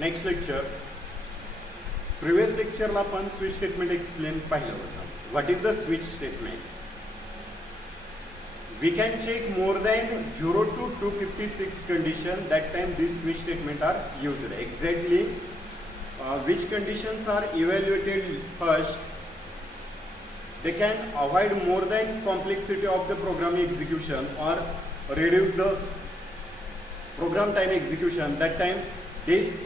Next lecture. Previous लेक्चरला आपण switch statement explain पाहिलं होतं. What is the switch statement? We can check more than 0 to 256 condition. That time these switch statement are used. Exactly which conditions are evaluated first? They can avoid more than complexity of the program execution or reduce the program time execution. That time these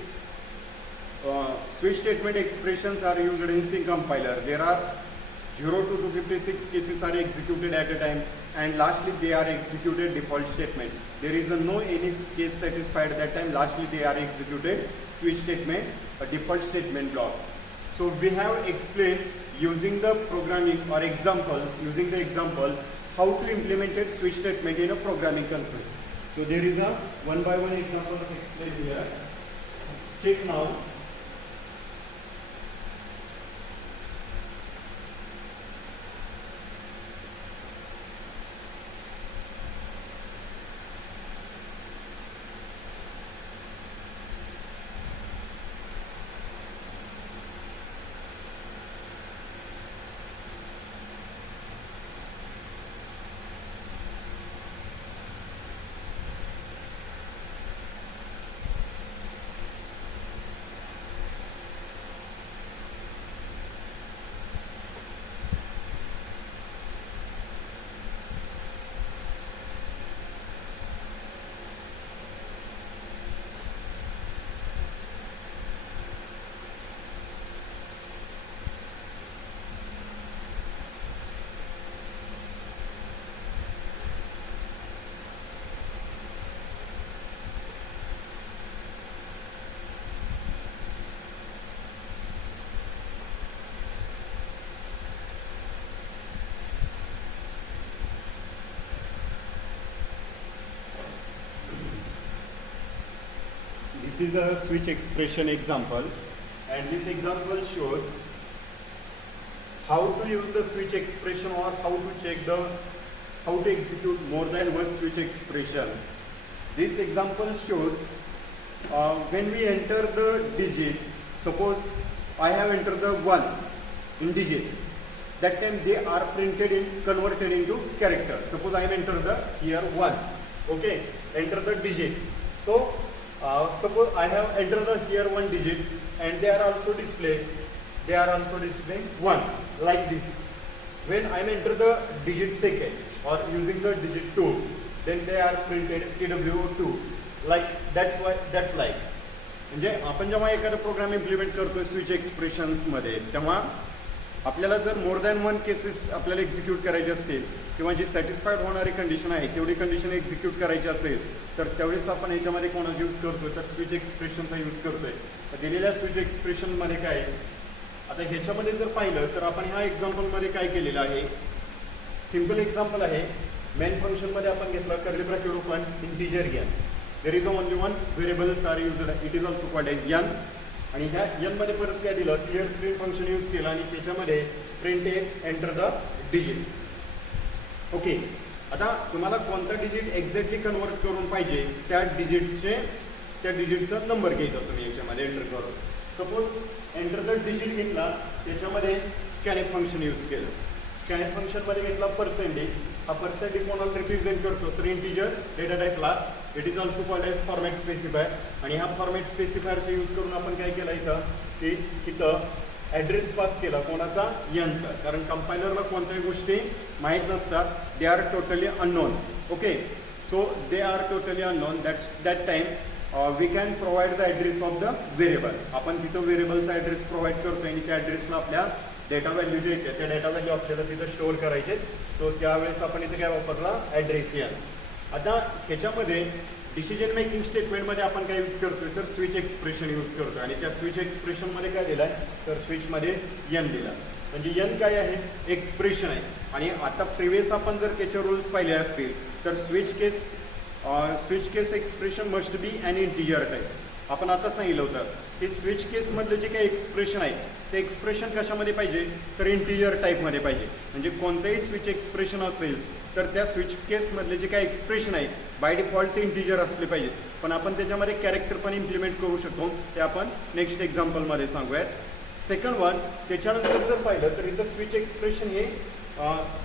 switch statement expressions are used in C compiler. There are 0 to 256 cases are executed at a time, and lastly they are executed default statement. There is no any case satisfied at that time. Lastly they are executed switch statement, a default statement block. So we have explained using the programming or examples, using the examples how to implement a switch statement in a programming concept. So there is a one by one examples explained here. Check now. This is the switch expression example, and this example shows how to use the switch expression or how to check how to execute more than one switch expression. This example shows when we enter the digit, suppose I have entered the 1 in digit, that time they are converted into character. Suppose I am entered the here 1, okay, enter the digit. So suppose I have entered the here 1 digit, and they are also displaying 1 like this. When I am enter the digit second or using the digit 2, then they are printed TW2 like that's like. म्हणजे आपण जेव्हा एखादा programme implement करतोय switch expressions मध्ये, तेव्हा आपल्याला जर more than one cases आपल्याला एक्झिक्यूट करायचे असतील किंवा जी सॅटिस्फाईड होणारी कंडिशन आहे तेवढी कंडिशन एक्झिक्यूट करायची असेल तर त्यावेळेस आपण ह्याच्यामध्ये कोणाचा यूज करतोय तर स्विच एक्सप्रेशनचा यूज करतोय. तर दिलेल्या स्विच एक्सप्रेशनमध्ये काय, आता ह्याच्यामध्ये जर पाहिलं तर आपण ह्या एक्झाम्पलमध्ये काय केलेलं आहे, सिम्पल एक्झाम्पल आहे. मेन फंक्शनमध्ये आपण घेतलं कर्ली ब्रॅकेट ओपन इंटिजर घ्या. There is only one variables are used, it is also called as N. आणि ह्या यन मध्ये परत काय दिलं, क्लिअर स्क्रीन फंक्शन यूज केलं आणि त्याच्यामध्ये print enter the digit. Okay, आता तुम्हाला कोणता डिजिट एक्झॅक्टली कन्वर्ट करून पाहिजे त्या डिजिटचा नंबर घ्यायचा तुम्ही याच्यामध्ये एंटर करून. सपोज एंटर द डिजिट घेतला, त्याच्यामध्ये स्कॅनएफ फंक्शन यूज केलं. स्कॅनएफ फंक्शनमध्ये घेतला पर्सेंटेज. हा पर्सेंटेज कोणाला रिप्रेझेंट करतो तर इंटिजर डेटा टाईपला. It is also called as format specifier. आणि ह्या फॉर्मॅट स्पेसिफायरचा यूज करून आपण काय केलं इथं की इथं ॲड्रेस पास केला कोणाचा, यनचा. कारण कंपायलरला कोणत्याही गोष्टी माहीत नसतात, they are totally unknown. Okay, so they are totally unknown. That time we can provide the address of the variable. आपण तिथं व्हेरिएबलचा ॲड्रेस प्रोव्हाइड करतोय आणि त्या ॲड्रेसला आपल्या डेटा व्हॅल्यू जे येते त्या डेटा व्हॅल्यू आपल्याला तिथं स्टोअर करायचे. सो त्यावेळेस आपण इथे काय वापरला, ॲड्रेस यन. आता ह्याच्यामध्ये डिसिजन मेकिंग स्टेटमेंटमध्ये आपण काय यूज करतोय तर स्विच एक्सप्रेशन यूज करतोय. आणि त्या स्विच एक्सप्रेशनमध्ये काय दिलं आहे तर स्विचमध्ये यन दिला. म्हणजे यन काय आहे, एक्सप्रेशन आहे. आणि आता प्रिव्हियस आपण जर त्याचे रूल्स पाहिले असतील तर switch case expression must be an integer type. आपण आता सांगितलं होतं की स्विच केसमधलं जे काही एक्सप्रेशन आहे ते एक्सप्रेशन कशामध्ये पाहिजे तर इंटिजर टाईपमध्ये पाहिजे. म्हणजे कोणतंही स्विच एक्सप्रेशन असेल तर त्या स्विच केसमधले जे काही एक्सप्रेशन आहे बाय डिफॉल्ट ते इंटिजर असले पाहिजे. पण आपण त्याच्यामध्ये कॅरेक्टर पण इम्प्लिमेंट करू शकतो, ते आपण नेक्स्ट एक्झाम्पलमध्ये सांगूयात. सेकंड वन, त्याच्यानंतर जर पाहिलं तर इथं स्विच एक्सप्रेशन हे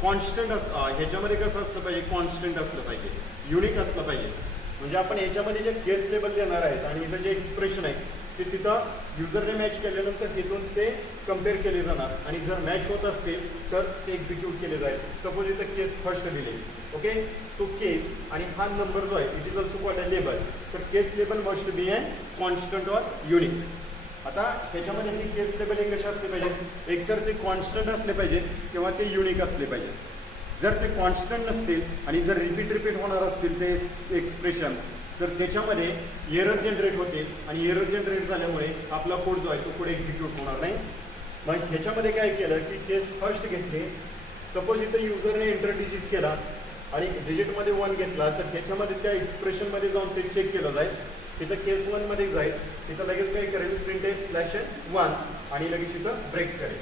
कॉन्स्टंट ह्याच्यामध्ये कसं असलं पाहिजे, कॉन्स्टंट असलं पाहिजे, युनिक असलं पाहिजे. म्हणजे आपण ह्याच्यामध्ये जे केस लेबल देणार आहेत आणि इथं जे एक्सप्रेशन आहे ते तिथं युजरने मॅच केल्यानंतर तिथून ते कम्पेअर केले जाणार आणि जर मॅच होत असतील तर ते एक्झिक्यूट केले जाईल. सपोज इथं केस फर्स्ट दिले, ओके. सो केस आणि हा नंबर जो आहे it is also called a label. तर case label must be a constant or unique. आता ह्याच्यामध्ये हे केस लेबल हे कसे असले पाहिजे, एकतर ते कॉन्स्टंट असले पाहिजे किंवा ते युनिक असले पाहिजे. जर ते कॉन्स्टंट नसतील आणि जर रिपीट होणार असतील ते एक्सप्रेशन तर त्याच्यामध्ये एरर जनरेट होते आणि एरर जनरेट झाल्यामुळे आपला कोड जो आहे तो पुढे एक्झिक्यूट होणार नाही. मग ह्याच्यामध्ये काय केलं की केस फर्स्ट घेतली. सपोज इथं युजरने एंटर डिजिट केला आणि डिजिटमध्ये 1 घेतला तर त्याच्यामध्ये त्या एक्सप्रेशनमध्ये जाऊन ते चेक केलं जाईल. तिथं केस 1 मध्ये जाईल, तिथं लगेच काय करेल printf/1 आणि लगेच इथं ब्रेक करेल.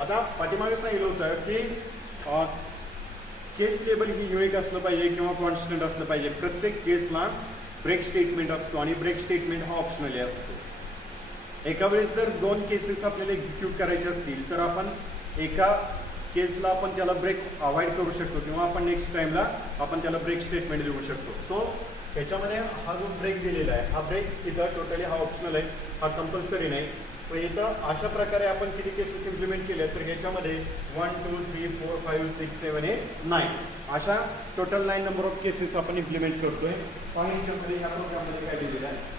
आता पाठीमागे सांगितलं होतं की केस लेबल ही युनिक असलं पाहिजे किंवा कॉन्स्टंट असलं पाहिजे. प्रत्येक केसला ब्रेक स्टेटमेंट असतो आणि ब्रेक स्टेटमेंट हा ऑप्शनली असतो. एका वेळेस जर 2 केसेस आपल्याला एक्झिक्यूट करायचे असतील तर आपण एका केसला आपण त्याला ब्रेक अवॉइड करू शकतो किंवा आपण नेक्स्ट टाइमला आपण त्याला ब्रेक स्टेटमेंट देऊ शकतो. सो त्याच्यामध्ये हा जो ब्रेक दिलेला आहे हा ब्रेक इथं टोटली हा ऑप्शनल आहे, हा कंपल्सरी नाही. तर इथं अशा प्रकारे आपण किती केसेस इम्प्लिमेंट केल्या तर ह्याच्यामध्ये 1 2 3 4 5 6 7 8 9 अशा टोटल 9 नंबर ऑफ केसेस आपण इम्प्लिमेंट करतोय. आणि ह्याच्यामध्ये ह्या प्रोग्राममध्ये काय दिलेलं आहे,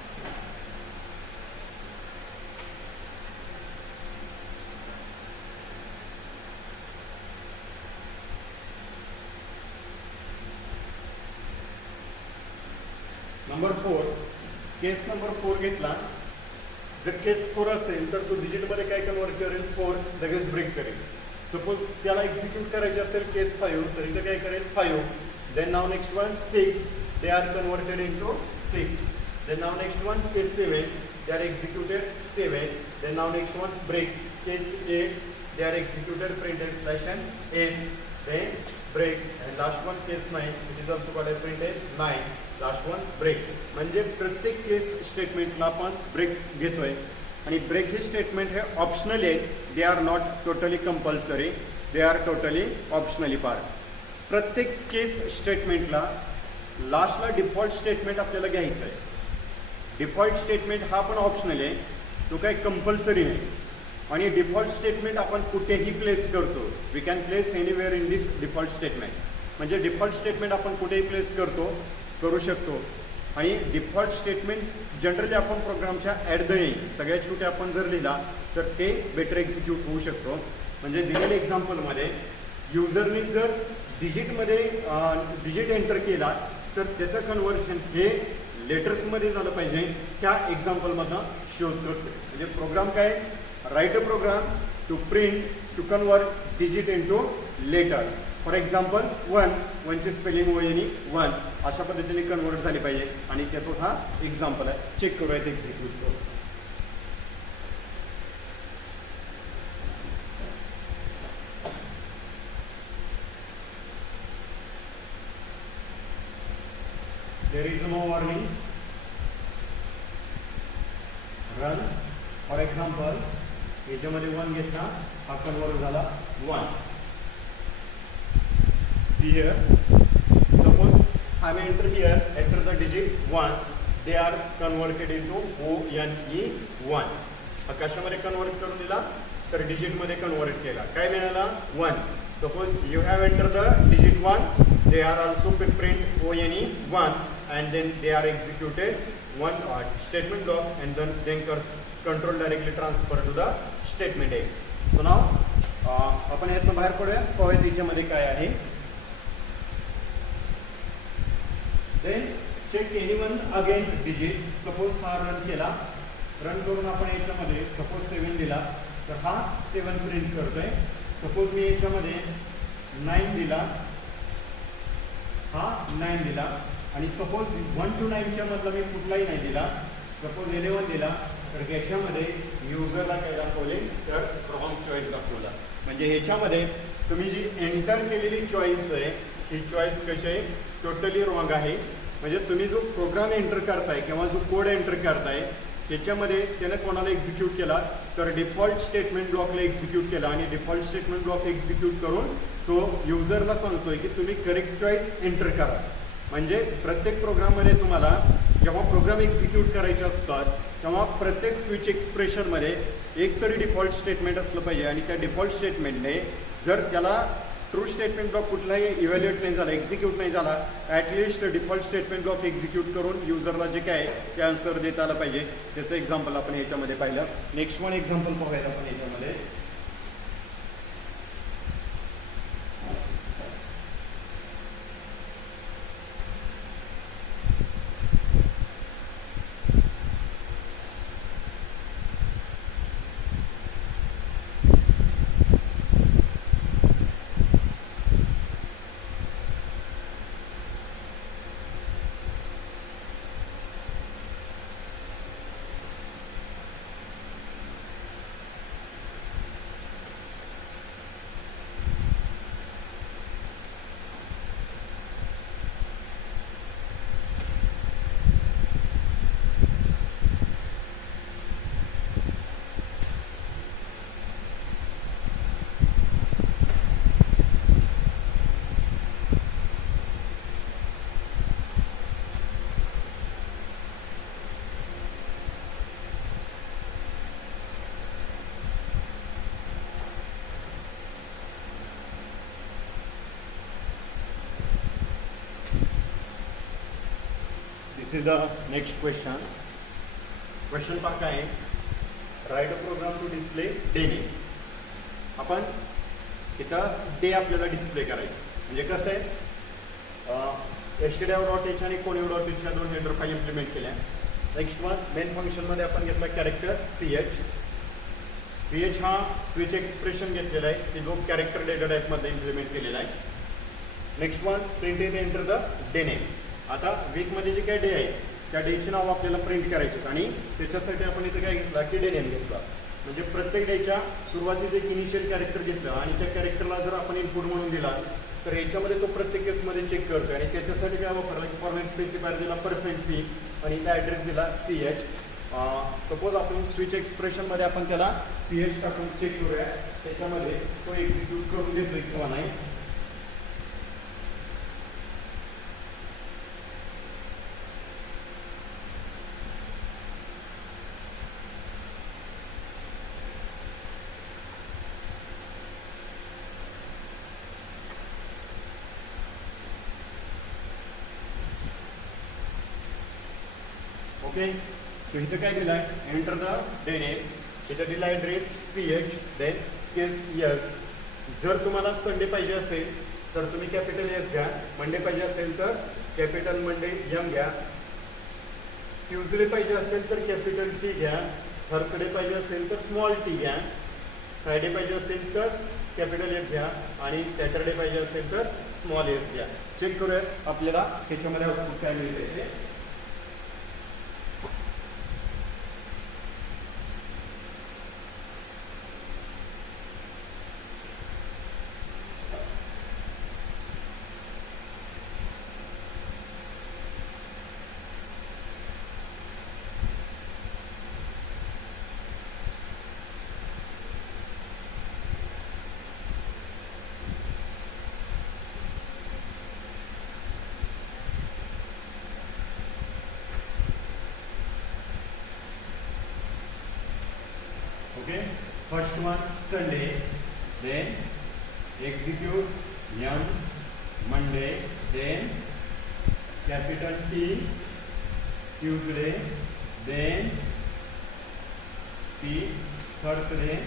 नंबर 4 केस नंबर 4 घेतला. जर केस 4 असेल तर तो डिजिटमध्ये काय कन्वर्ट करेल, 4 लगेच ब्रेक करेल. सपोज त्याला एक्झिक्यूट करायचे असेल केस 5 तर इथं काय करेल 5. Then now next one 6 they are converted into 6. Then now next one case 7 they are executed 7. Then now next one break case 8 they are executed printf/8. Then break and last one case 9 it is also called printf/9. Last one break. म्हणजे प्रत्येक केस स्टेटमेंटला आपण break घेतोय आणि break हे statement हे optionally आहे. They are not totally compulsory, they are totally optionally part. प्रत्येक केस स्टेटमेंटला लास्टला डिफॉल्ट स्टेटमेंट आपल्याला घ्यायचं आहे. डिफॉल्ट स्टेटमेंट हा पण ऑप्शनल आहे, तो काही कंपल्सरी नाही. आणि डिफॉल्ट स्टेटमेंट आपण कुठेही प्लेस करतो. We can place anywhere in this default statement. म्हणजे डिफॉल्ट स्टेटमेंट आपण कुठेही प्लेस करू शकतो. आणि डिफॉल्ट स्टेटमेंट जनरली आपण प्रोग्रामच्या ॲट द एंड सगळ्यात शेवटी आपण जर लिहिला तर ते बेटर एक्झिक्यूट होऊ शकतो. म्हणजे दिलेल्या एक्झाम्पलमध्ये युजरने जर डिजिट एंटर केला तर त्याचं कन्व्हर्शन हे लेटर्समध्ये झालं पाहिजे. ह्या एक्झाम्पलमधनं शोज करतो. म्हणजे प्रोग्राम काय, write a program to print to convert digit into letters. For example 1 ची स्पेलिंग ONE 1 अशा पद्धतीने कन्वर्ट झाली पाहिजे आणि त्याचाच हा एक्झाम्पल आहे. चेक करूयात एक्झिक्यूट करू. There is no warnings. Run. For example याच्यामध्ये 1 घेतला, हा कन्वर्ट झाला 1. See here, suppose I am enter here after the digit 1, they are converted into ONE1. कशामध्ये कन्वर्ट करून दिला तर डिजिटमध्ये कन्वर्ट केला. काय मिळाला 1. Suppose you have enter the digit 1, they are also print ONE1 and then they are executed one statement block and then control directly transfer to the statement X. So now आपण यातनं बाहेर पडूया, पाहूया त्याच्यामध्ये काय आहे. Then check anyone again digit. Suppose हा run केला, run करून आपण याच्यामध्ये सपोज 7 दिला तर हा 7 प्रिंट करतोय. सपोज मी याच्यामध्ये 9 दिला, हा 9 दिला आणि सपोज 1 to 9 च्या मधला मी कुठलाही नाही दिला. सपोज 11 दिला तर याच्यामध्ये युजरला काय दाखवले तर रॉंग चॉईस दाखवला. म्हणजे ह्याच्यामध्ये तुम्ही जी एंटर केलेली चॉईस आहे ही चॉईस कशी आहे टोटली रॉंग आहे. म्हणजे तुम्ही जो प्रोग्राम एंटर करताय किंवा जो कोड एंटर करताय त्याच्यामध्ये त्यानं कोणाला एक्झिक्यूट केला तर डिफॉल्ट स्टेटमेंट ब्लॉकला एक्झिक्यूट केला आणि डिफॉल्ट स्टेटमेंट ब्लॉक एक्झिक्यूट करून तो युजरला सांगतोय की तुम्ही करेक्ट चॉईस एंटर करा. म्हणजे प्रत्येक प्रोग्राममध्ये तुम्हाला जेव्हा प्रोग्राम एक्झिक्यूट करायचे असतात तेव्हा प्रत्येक स्विच एक्सप्रेशनमध्ये एक तरी डिफॉल्ट स्टेटमेंट असलं पाहिजे आणि त्या डिफॉल्ट स्टेटमेंटने जर त्याला ट्रू स्टेटमेंट ब्लॉक कुठलाही इव्हॅल्युएट नाही झाला एक्झिक्यूट नाही झाला at least default statement block execute करून युजरला जे काय ते आन्सर देता आलं पाहिजे. त्याचं एक्झाम्पल आपण याच्यामध्ये पाहिलं. नेक्स्ट वन एक्झाम्पल पाहूयात आपण याच्यामध्ये. This is the next question. Question part काय आहे write a program to display day name. आपण इथं डे आपल्याला डिस्प्ले करायचं. म्हणजे कसं आहे stdio.h आणि conio.h ह्या दोन हेडर फाईल इम्प्लिमेंट केल्या. नेक्स्ट वन मेन फंक्शनमध्ये आपण घेतला कॅरेक्टर ch हा स्विच एक्सप्रेशन घेतलेला आहे की जो कॅरेक्टर डेटा टाईपमध्ये इम्प्लिमेंट केलेला आहे. Next one print in enter the day name. आता वीकमध्ये जे काय डे आहे त्या डेचे नाव आपल्याला प्रिंट करायचे आणि त्याच्यासाठी आपण इथे काय घेतला की डे नेम घेतला. म्हणजे प्रत्येक डेच्या सुरुवातीचं एक इनिशियल कॅरेक्टर घेतलं आणि त्या कॅरेक्टरला जर आपण इनपुट म्हणून दिला तर याच्यामध्ये तो प्रत्येक केसमध्ये चेक करतो आणि त्याच्यासाठी काय वापरला की फॉर्मॅट स्पेसिफायर दिला %c आणि इथे ॲड्रेस दिला ch. सपोज आपण स्विच एक्सप्रेशनमध्ये आपण त्याला ch टाकून चेक करूया त्याच्यामध्ये तो एक्झिक्यूट करून देतोय किंवा नाही. ओके सो इथं काय दिलं आहे एंटर द डे नेम. इथं दिला ॲड्रेस ch देन केस यस. जर तुम्हाला संडे पाहिजे असेल तर तुम्ही कॅपिटल एस घ्या. मंडे पाहिजे असेल तर कॅपिटल मंडे एम घ्या. ट्यूजडे पाहिजे असेल तर कॅपिटल टी घ्या. थर्सडे पाहिजे असेल तर स्मॉल टी घ्या. फ्रायडे पाहिजे असेल तर कॅपिटल एफ घ्या आणि सॅटरडे पाहिजे असेल तर स्मॉल एस घ्या. चेक करूया आपल्याला ह्याच्यामध्ये आउटपुट काय मिळते ते. Okay, first one Sunday, then execute M Monday, then capital T Tuesday, then P Thursday,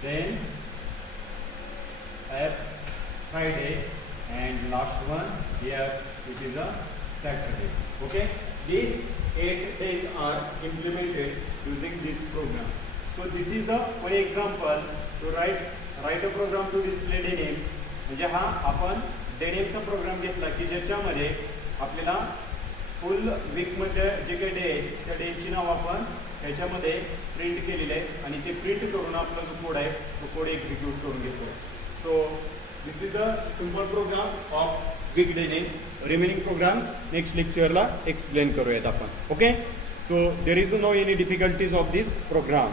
then F Friday, and last one yes it is a Saturday. Okay, these 8 days are implemented using this program. So this is the one example to write a program to display day name. म्हणजे हा आपण day नेमचा programme घेतला की ज्याच्यामध्ये आपल्याला फुल वीकमध्ये जे काही डे आहे त्या डेची नाव आपण ह्याच्यामध्ये प्रिंट केलेले आहे आणि ते प्रिंट करून आपला जो कोड आहे तो कोड एक्झिक्यूट करून घेतो. So this is the simple program of week डेने. रिमेनिंग प्रोग्राम्स नेक्स्ट लेक्चरला एक्सप्लेन करूयात आपण. Okay, so there is no any difficulties of this programme.